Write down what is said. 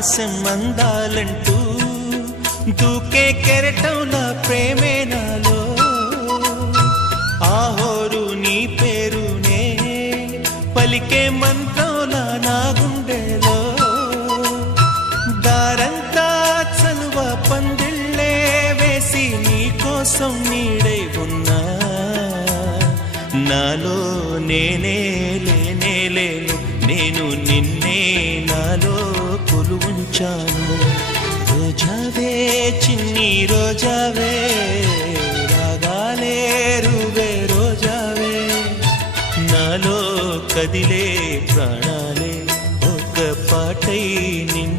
ఆకాశం అందాలంటూ దూకే కెరటం నా ప్రేమే నాలో ఆహోరు నీ పేరునే పలికే మంత్రంలా నా గుండెలో దారంతా చలువ పందిళ్ళే వేసి నీ కోసం నీడై ఉన్నా నాలో నేనే లేనే లేను నేను నిన్నే నాలో కొలువుంచాను రోజావే చిన్ని రోజావే రాగాలే రువే రోజావే నాలో కదిలే ప్రాణాలే ఒక పాటై నిన్ను